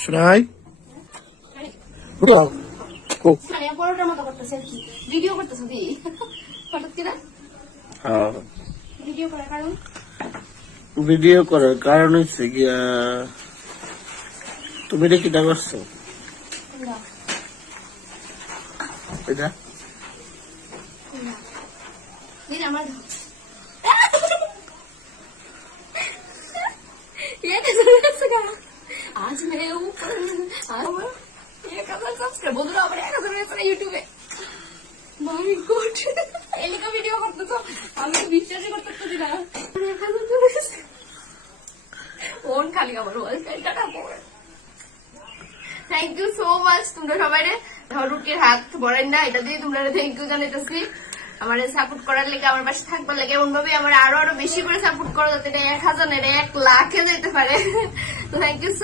শোনাই পরোটার মতো করতেছে আর কি, ভিডিও করতেছে দি হঠাৎ কিনা ভিডিও করার কারণ হচ্ছে গিয়া তুমি এটা কিটা করছো এটা আমার आज मैं ऊपर বন্ধুরা আমার 1000 ইউটিউবে মাই গড এলিকা ভিডিও করতেছো, আমি তো বিশ্বাসই করতে পারছি না। ফোন খালি আমার থ্যাংক ইউ সো মাচ তোমরা সবাই রুটির হাত বড়েন না, এটা দিয়ে তোমরা থ্যাংক ইউ জানাইতেছি আমার সাপোর্ট করার লেগে, আমার পাশে থাকবার লেগে, এমন ভাবে আমার আরো বেশি করে সাপোর্ট করো যাতে 1000 1 লাখে যেতে পারে। তো থ্যাংক ইউ সো